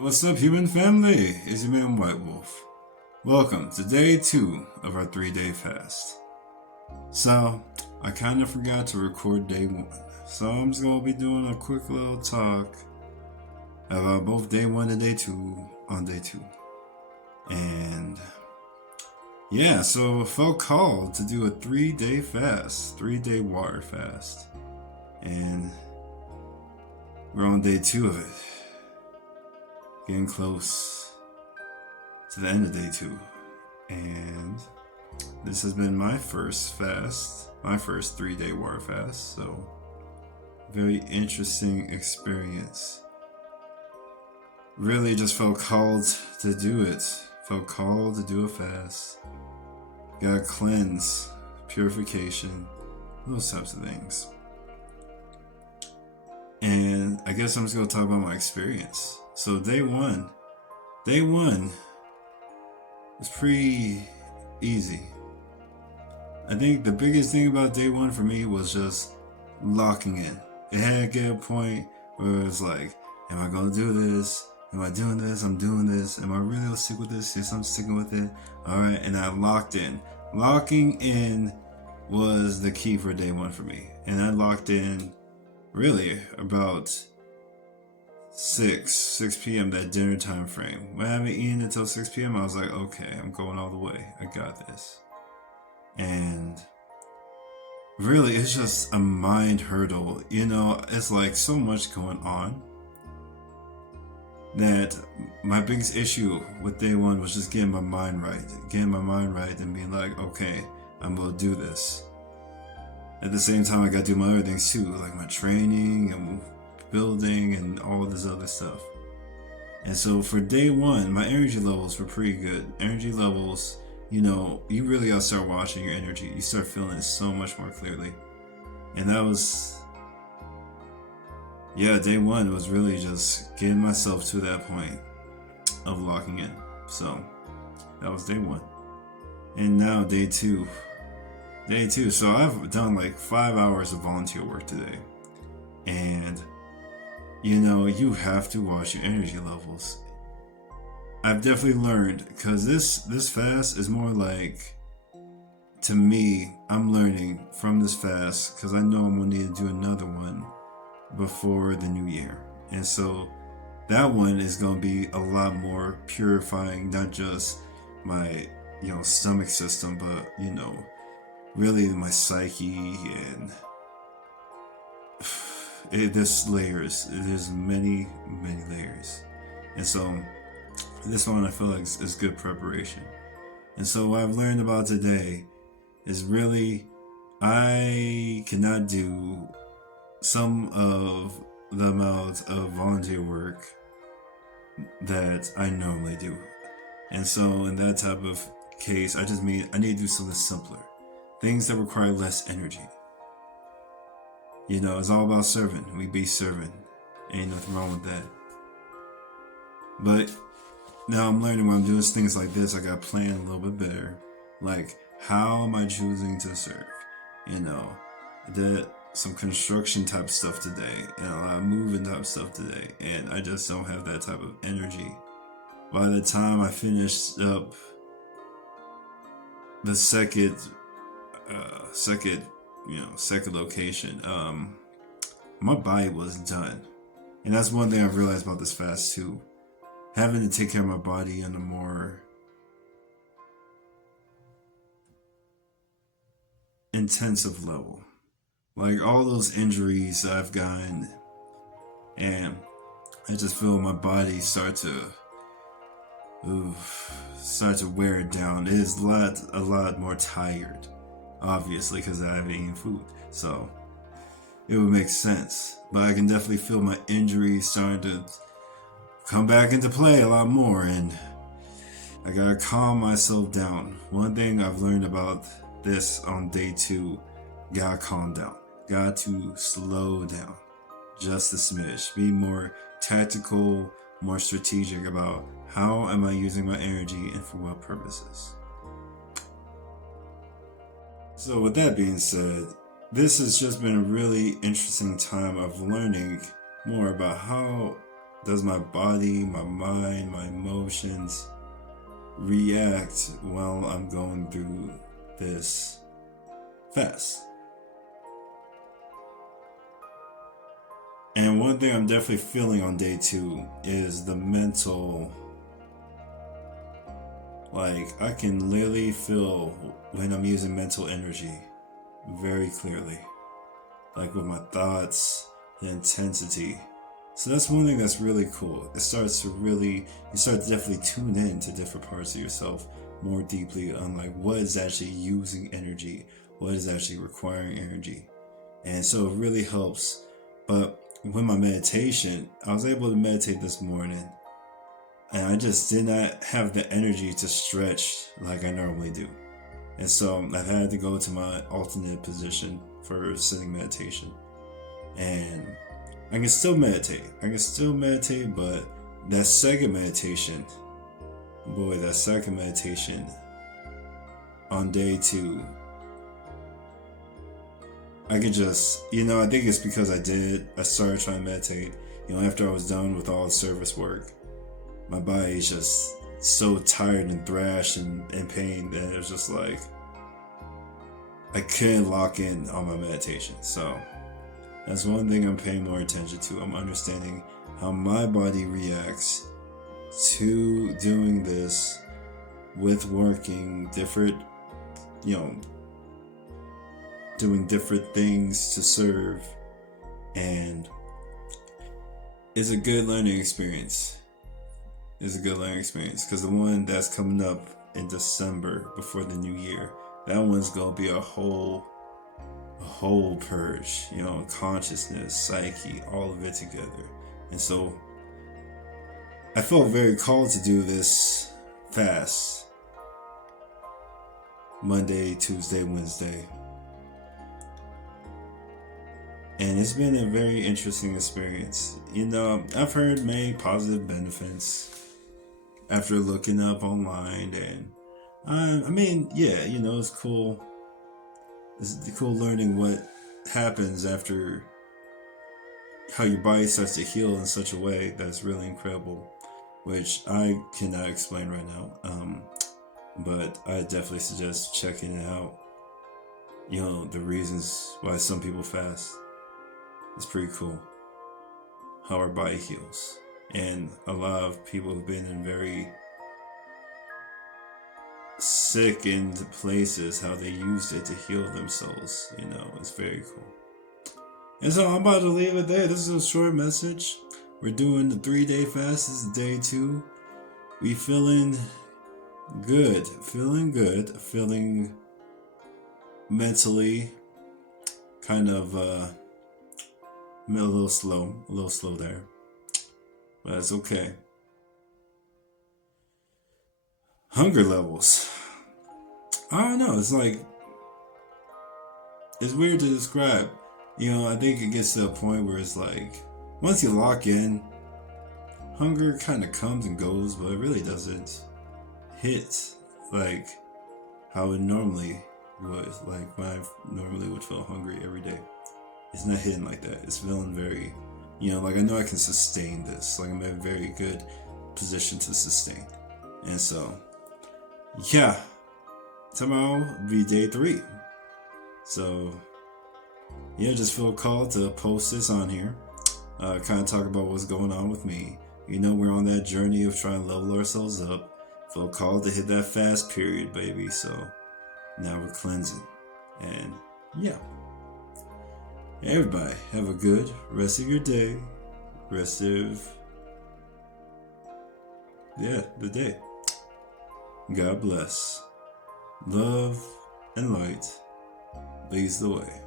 What's up, human family? It's your man White Wolf. Welcome to day 2 of our 3-day fast. So, I kind of forgot to record day 1, so I'm just gonna be doing a quick little talk about both day 1 and day 2 on day 2. And yeah, so I felt called to do a 3-day fast, 3-day water fast. And we're on day 2 of it. Getting close to the end of day 2. And this has been my first fast, my first 3-day water fast, so very interesting experience. Really just felt called to do it. Felt called to do a fast. Gotta cleanse, purification, those types of things. And I guess I'm just gonna talk about my experience. So day one was pretty easy. I think the biggest thing about day 1 for me was just locking in. It had to get a point where it was like, am I gonna do this? Am I doing this? I'm doing this. Am I really gonna stick with this? Yes, I'm sticking with it. Alright, and I locked in. Locking in was the key for day 1 for me. And I locked in really about 6 p.m. that dinner time frame. When I haven't eaten until 6 p.m., I was like, okay, I'm going all the way. I got this. And really, it's just a mind hurdle. You know, it's like so much going on that my biggest issue with day 1 was just getting my mind right. Getting my mind right and being like, okay, I'm gonna do this. At the same time, I gotta do my other things too, like my training and building and all of this other stuff. And so for day 1, my energy levels were pretty good. Energy levels, you know, you really gotta start watching your energy. You start feeling it so much more clearly. And that was, yeah, day 1 was really just getting myself to that point of locking in. So that was day 1. And now day 2. Day 2. So I've done like 5 hours of volunteer work today. And you know, you have to watch your energy levels. I've definitely learned, because this fast is more like, to me, I'm learning from this fast because I know I'm gonna need to do another one before the new year. And so that one is gonna be a lot more purifying, not just my, you know, stomach system, but, you know, really my psyche. And there's layers. There's many layers. And so this one I feel like is good preparation. And so what I've learned about today is really I cannot do some of the amount of volunteer work that I normally do. And so in that type of case, I need to do something simpler. Things that require less energy. You know, it's all about serving. We be serving. Ain't nothing wrong with that. But now I'm learning when I'm doing things like this, I gotta plan a little bit better. Like, how am I choosing to serve? You know, did some construction type stuff today and a lot of moving type stuff today, and I just don't have that type of energy. By the time I finished up the second location, my body was done. And that's one thing I've realized about this fast too. Having to take care of my body on a more intensive level. Like all those injuries I've gotten, and I just feel my body start to wear it down. It is a lot more tired, obviously, because I haven't eaten food. So it would make sense. But I can definitely feel my injuries starting to come back into play a lot more, and I gotta calm myself down. One thing I've learned about this on day 2, gotta calm down. Got to slow down just a smidge. Be more tactical, more strategic about how am I using my energy and for what purposes. So with that being said, this has just been a really interesting time of learning more about how does my body, my mind, my emotions react while I'm going through this fast? And one thing I'm definitely feeling on day 2 is the mental. Like, I can literally feel when I'm using mental energy very clearly. Like with my thoughts, the intensity. So that's one thing that's really cool. You start to definitely tune in to different parts of yourself more deeply on like what is actually using energy, what is actually requiring energy. And so it really helps. But with my meditation, I was able to meditate this morning and I just did not have the energy to stretch like I normally do. And so I've had to go to my alternate position for sitting meditation. And I can still meditate. But that second meditation, on day 2, I could just, I think it's because I started trying to meditate, after I was done with all the service work. My body is just so tired and thrashed and in pain that it was just like, I couldn't lock in on my meditation. So that's one thing I'm paying more attention to. I'm understanding how my body reacts to doing this with working different, doing different things to serve. And it's a good learning experience. Because the one that's coming up in December before the new year, that one's gonna be a whole purge, consciousness, psyche, all of it together. And so I felt very called to do this fast Monday, Tuesday, Wednesday. And it's been a very interesting experience. I've heard many positive benefits after looking up online, and it's cool. It's cool learning what happens after, how your body starts to heal in such a way that's really incredible, which I cannot explain right now. But I definitely suggest checking it out. The reasons why some people fast. It's pretty cool how our body heals. And a lot of people have been in very sickened places, how they used it to heal themselves. It's very cool. And so I'm about to leave it there. This is a short message. We're doing the 3-day fast. This is day 2. We feeling good. Feeling mentally kind of a little slow there. But that's okay. Hunger levels. I don't know. It's like, it's weird to describe. I think it gets to a point where it's like, once you lock in, hunger kind of comes and goes, but it really doesn't hit like how it normally would. Like when I normally would feel hungry every day. It's not hitting like that. It's feeling very, like I know I can sustain this. Like I'm in a very good position to sustain. And so, yeah, tomorrow will be day 3. So, yeah, just feel called to post this on here. Kind of talk about what's going on with me. We're on that journey of trying to level ourselves up. Feel called to hit that fast period, baby. So, now we're cleansing. And, yeah. Everybody, have a good rest of your day. Rest of, the day. God bless. Love and light leads the way.